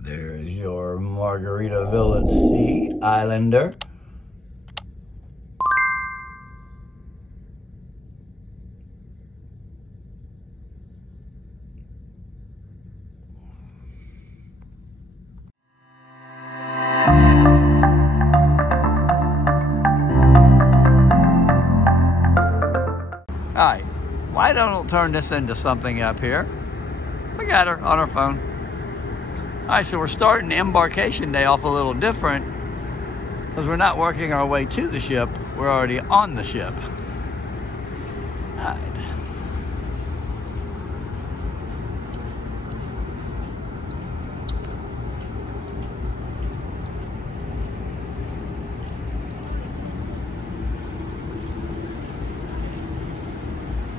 There's your Margaritaville at Sea Islander. Alright, why don't we turn this into something up here? We got her on our phone. Alright, so we're starting Embarkation Day off a little different because we're not working our way to the ship, we're already on the ship. Alright.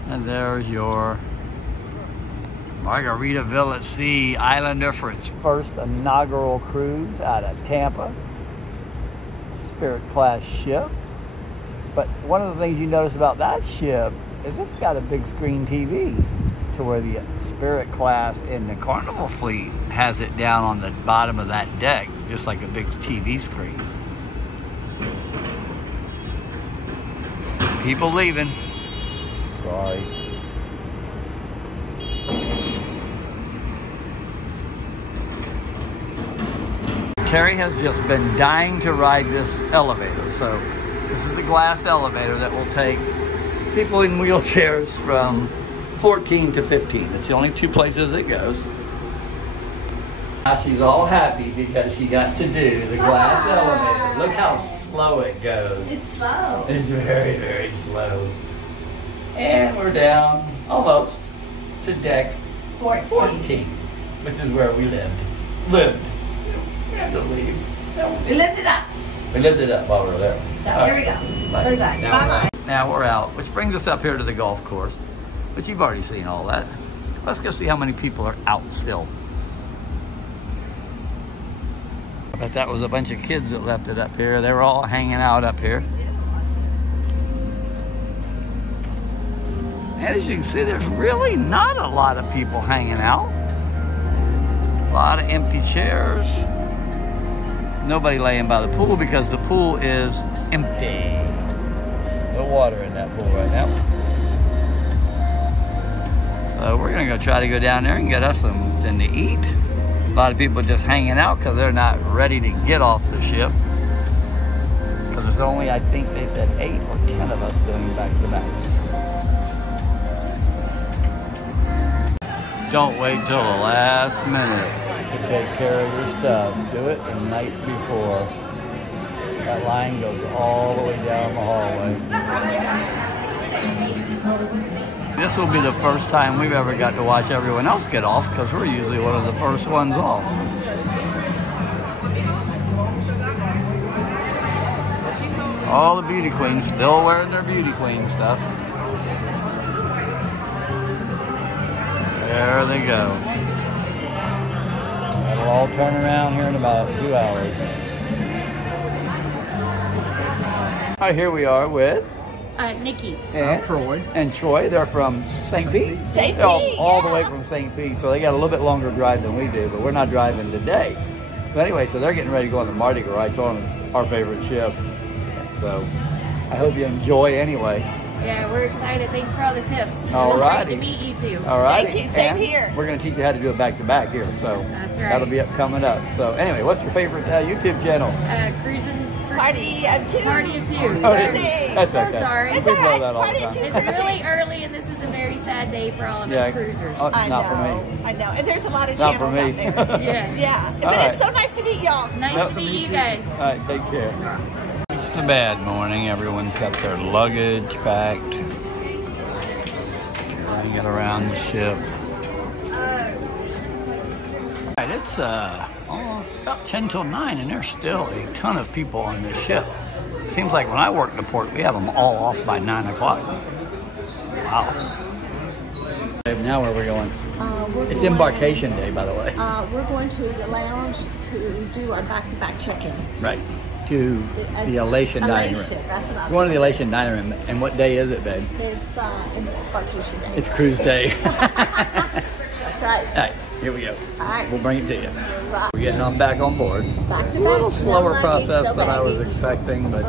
And there's your Margaritaville at Sea Islander for its first inaugural cruise out of Tampa. Spirit class ship. But one of the things you notice about that ship is it's got a big screen TV, to where the Spirit class in the Carnival fleet has it down on the bottom of that deck, just like a big TV screen. People leaving. Sorry. Terry has just been dying to ride this elevator. So this is the glass elevator that will take people in wheelchairs from 14 to 15. It's the only two places it goes. Now she's all happy because she got to do the glass elevator. Look how slow it goes. It's slow. It's very, very slow. And we're down almost to deck 14, which is where we lived. We had to leave. We lifted up. We lived it up while we were there. Here we go. Bye. We're done. Bye-bye. Now we're out, which brings us up here to the golf course, but you've already seen all that. Let's go see how many people are out still. I bet that was a bunch of kids that left it up here. They were all hanging out up here. And as you can see, there's really not a lot of people hanging out. A lot of empty chairs. Nobody laying by the pool because the pool is empty. No water in that pool right now. So we're gonna go try to go down there and get us something to eat. A lot of people just hanging out because they're not ready to get off the ship. Because there's only, I think they said 8 or 10 of us doing back-to-backs. Don't wait till the last minute to take care of your stuff. Do it the night before. That line goes all the way down the hallway. This will be the first time we've ever got to watch everyone else get off because we're usually one of the first ones off. All the beauty queens still wearing their beauty queen stuff. There they go. That'll all turn around here in about 2 hours. All right, here we are with Nikki. And Troy. And Troy. They're from St. Pete. St. Pete, all the way from St. Pete. So they got a little bit longer drive than we do, but we're not driving today. So anyway, so they're getting ready to go on the Mardi Gras. I told them it's our favorite ship. So I hope you enjoy anyway. Yeah, we're excited. Thanks for all the tips. All righty. Great to meet you too. All right. Thank you. Same here. We're going to teach you how to do it back-to-back here. So That's right. that'll be up coming up. So anyway, what's your favorite YouTube channel? Cruising. Party of 2. Party of 2. Oh, Cruising. that's So okay. sorry. It's We all know right. that all the Party of time. 2. It's really early, and this is a very sad day for all of us cruisers. I Not know. for me. I know. And there's a lot of Not channels for me. out there. Yeah. Yeah. But right. it's so nice to meet y'all. Nice to meet you guys. All right, take care. It's the bad morning. Everyone's got their luggage packed. Trying to get around the ship. All right, it's about 10 till 9, and there's still a ton of people on this ship. Seems like when I work the port, we have them all off by 9 o'clock. Wow. Now where are we going? It's Embarkation Day, by the way. We're going to the lounge to do our back-to-back check-in. Right. to the Elation Dining Room. That's what I was Going to the Elation Dining Room. And what day is it, babe? It's Embarkation Day. It's cruise day. That's right. All right, here we go. All right. We'll bring it to you. Wow. We're getting on back on board. Back to A little back. slower No process luggage, no than I was baggage. expecting, but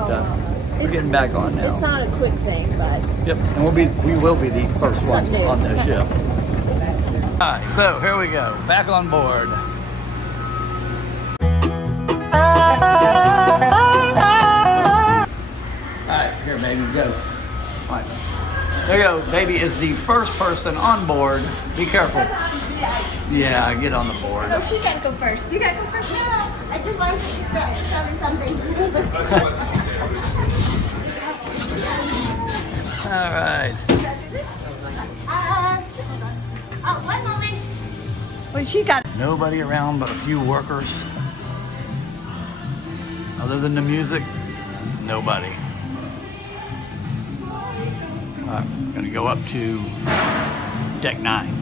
we're getting back on now. It's not a quick thing, but Yep, and we will be the first ones Someday. on this ship. All right, so here we go, back on board. All right, here, baby, go. All right. There you go. Baby is the first person on board. Be careful. Yeah, get on the board. no, she gotta go first. You gotta go first. No, I just wanted to tell you something. All right. One moment. Well, she got. Nobody around but a few workers. Other than the music, nobody. All right, I'm gonna go up to deck 9.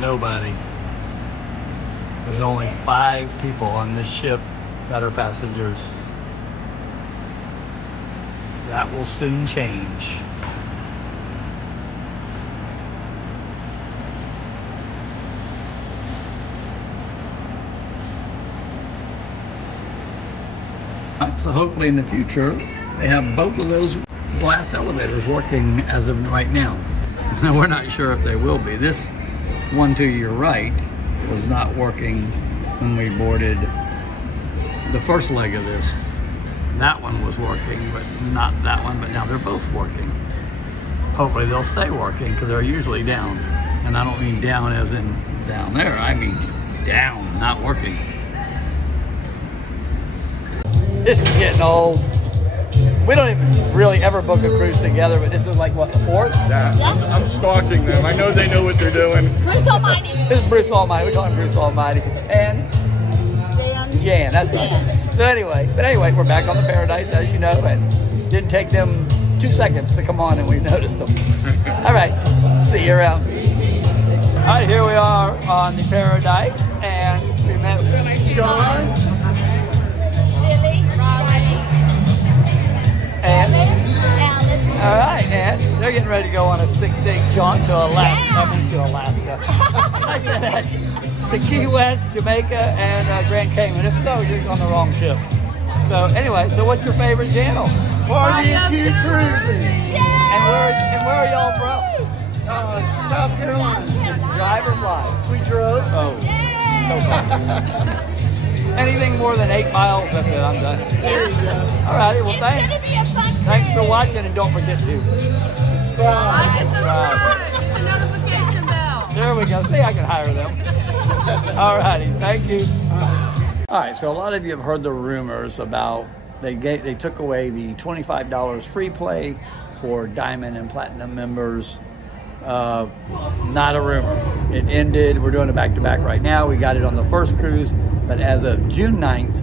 Nobody. There's only 5 people on this ship that are passengers. That will soon change. So hopefully in the future they have both of those glass elevators working as of right now. Now we're not sure if they will be. This one to your right was not working when we boarded the first leg of this. That one was working, but not that one, but now they're both working. Hopefully they'll stay working because they're usually down. And I don't mean down as in down there, I mean down, not working. This is getting old. We don't even really ever book a cruise together, but this is like, what, the 4th? Yeah, I'm stalking them. I know they know what they're doing. Bruce Almighty. This is Bruce Almighty. We call him Bruce Almighty. And Jan, that's right. So anyway, we're back on the Paradise, as you know, and didn't take them 2 seconds to come on and we noticed them. All right, see you around. All right, here we are on the Paradise, and we met Sean. And, all right, and they're getting ready to go on a 6-day jaunt to Alaska. I mean, to Alaska. I said that. To Key West, Jamaica, and Grand Cayman. If so, you're on the wrong ship. So anyway, so what's your favorite channel? Party and Keep Cruising. And where are y'all from? South Carolina. Drive or fly? We drove. Oh, no problem. Anything more than 8 miles, that's it, I'm done. There you go. All righty, well, thanks. It's gonna be a fun Thanks for watching, and don't forget to subscribe. The notification bell. There we go. See, I can hire them. All righty, thank you. All right, so a lot of you have heard the rumors about they took away the $25 free play for Diamond and Platinum members. Not a rumor. It ended. We're doing a back-to-back right now. We got it on the first cruise, but as of June 9th,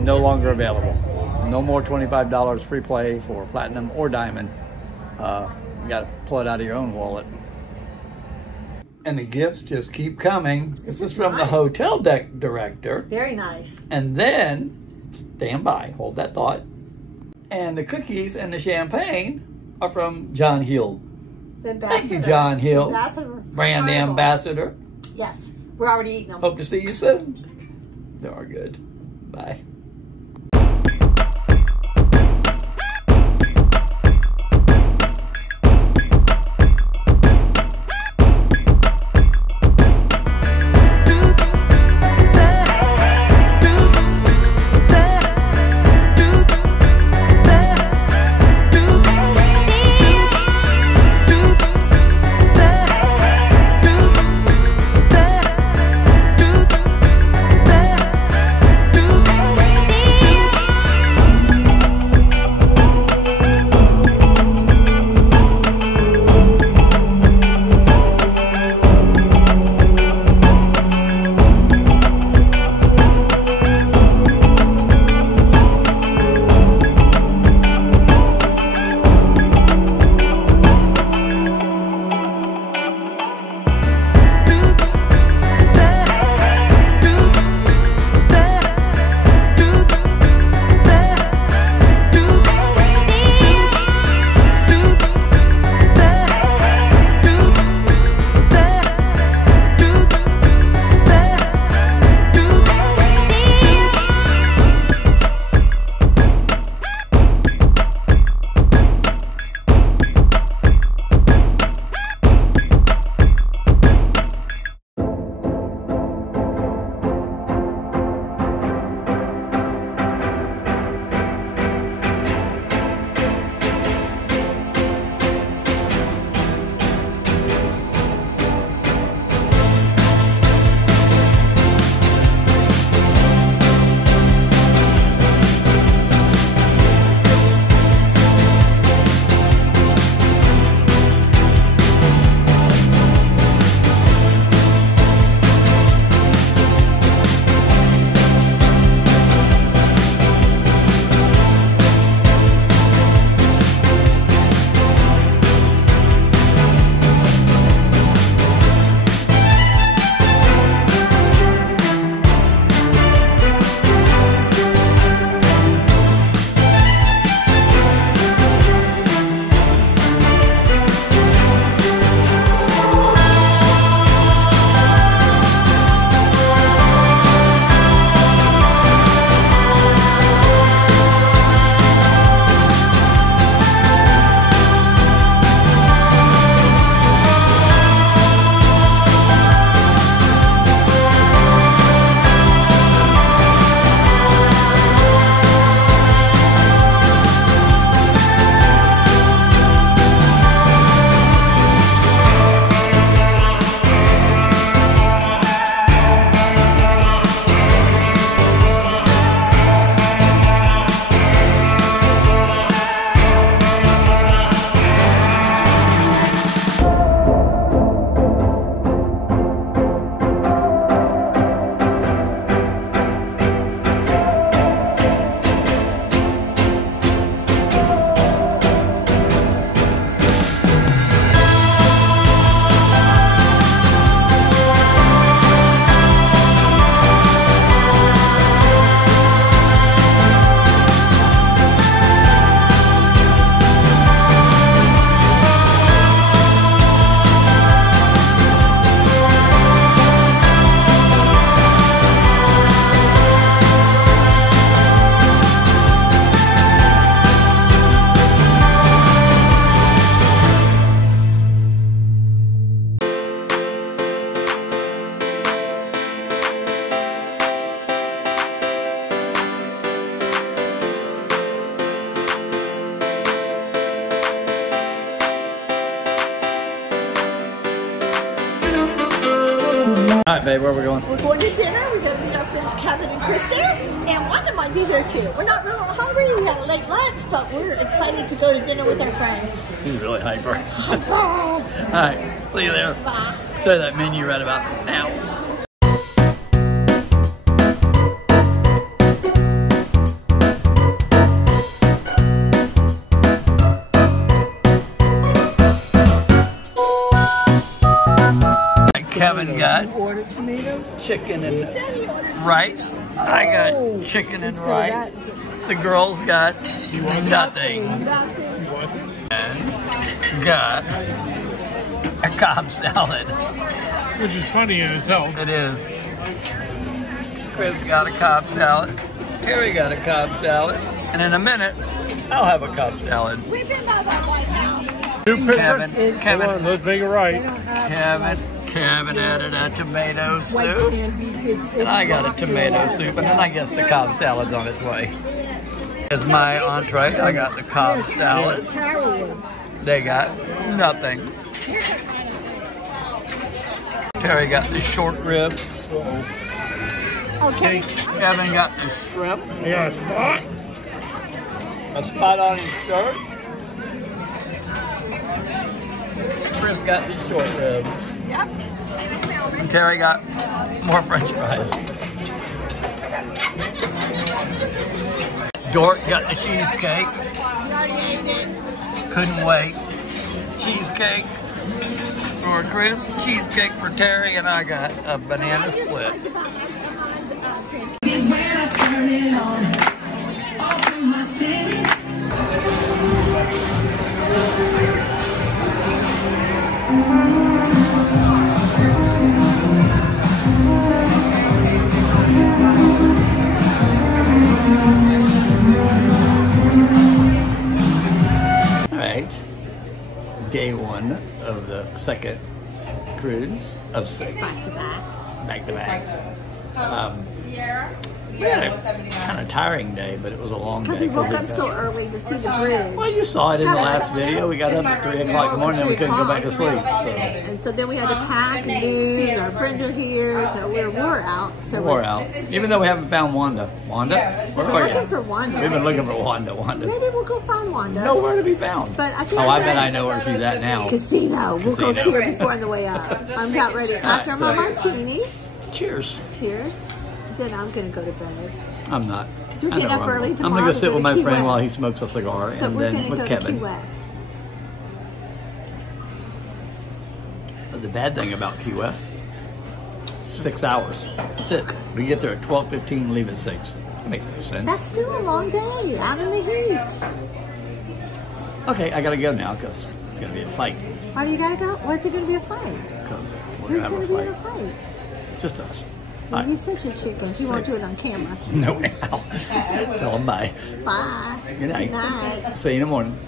no longer available. No more $25 free play for Platinum or Diamond. You got to pull it out of your own wallet. And the gifts just keep coming. This is from the hotel deck director. Very nice. And then, stand by, hold that thought. And the cookies and the champagne are from John Hill. The ambassador. Thank you, John Hill, Ambassador. brand Carnival. ambassador. Yes, we're already eating them. Hope to see you soon. They are good. Bye. All right, babe, where are we going? We're going to dinner. We're going to meet our friends Kevin and Chris there. And Wanda might be there too. We're not really hungry. We had a late lunch, but we're excited to go to dinner with our friends. He's really hyper. Hyper. All right, see you there. Bye. Show that menu right about now. Kevin got chicken and rice. I got chicken and rice. The girls got nothing. And got a Cobb salad. Which is funny in itself. It is. Chris got a Cobb salad. Terry got a Cobb salad. And in a minute, I'll have a Cobb salad. We've been by the White House. Kevin, Let's make it right. Kevin added a tomato soup, and I got a tomato soup, and then I guess the Cobb salad's on its way. As my entree, I got the Cobb salad. They got nothing. Terry got the short rib. Okay. Kevin got the shrimp. Yeah, spot. A spot on his shirt. Chris got the short rib. Yep. And Terry got more French fries. Dork got the cheesecake. Couldn't wait. Cheesecake for Chris, cheesecake for Terry, and I got a banana split. Day one of the second cruise of 6. Back to back. Back to back. We had a kind of tiring day, but it was a long day. We woke up so early to see the bridge. Well, you saw it in the last video. We got up at 3 o'clock in the morning and we couldn't go back to sleep. So. And so then we had to pack and move. Our friends are here, so we're wore out. So wore out. Even though we haven't found Wanda. Wanda? So Where we're are looking you? for Wanda. We've been looking for Wanda. Maybe we'll go find Wanda. Nowhere to be found. But I think I bet I know where she's at now. Casino. We'll go see her before on the way up. I'm about ready. After my martini. Cheers. Cheers. Then I'm going to go to bed. I'm not. We're getting up early tomorrow. I'm going to go sit with my Key friend West. while he smokes a cigar, But and we're then gonna with go Kevin. To Key West. The bad thing about Key West, 6 hours. That's it. We get there at 12:15, leave at 6. That makes no sense. That's still a long day out in the heat. Okay, I got to go now because it's going to be a fight. Why do you got to go? What's it going to be a fight? Because we're Who's going going to to be have in a a fight. fight? Just us. Well, he's such a chicken. He won't do it on camera. No, Al. Tell him bye. Bye. Good night. Good night. See you in the morning.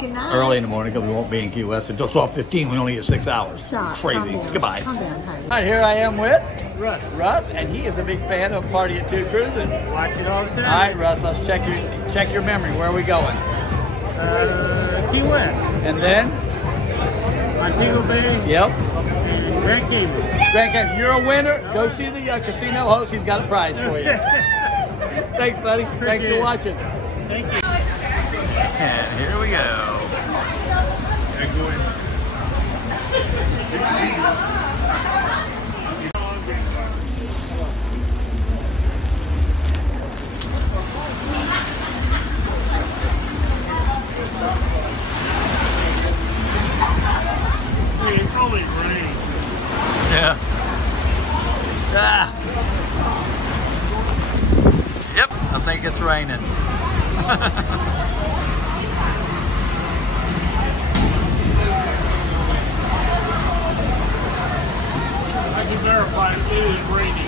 Good night. Early in the morning because we won't be in Key West until 12:15. We only get 6 hours. Stop. Crazy. Calm down. Goodbye. Calm down, honey. All right, here I am with Russ, and he is a big fan of Party at 2 Cruising. Watch it all the time. All right, Russ, let's check your memory. Where are we going? Key West. And then? Montego Bay. Yep. And Grand Cayman. Grand Cayman. You're a winner. Go see the casino host. He's got a prize for you. Thanks, buddy. Thanks for watching. Thank you. And here we go. It's probably rain. Yeah. Ah. Yep, I think it's raining. I can verify it is raining.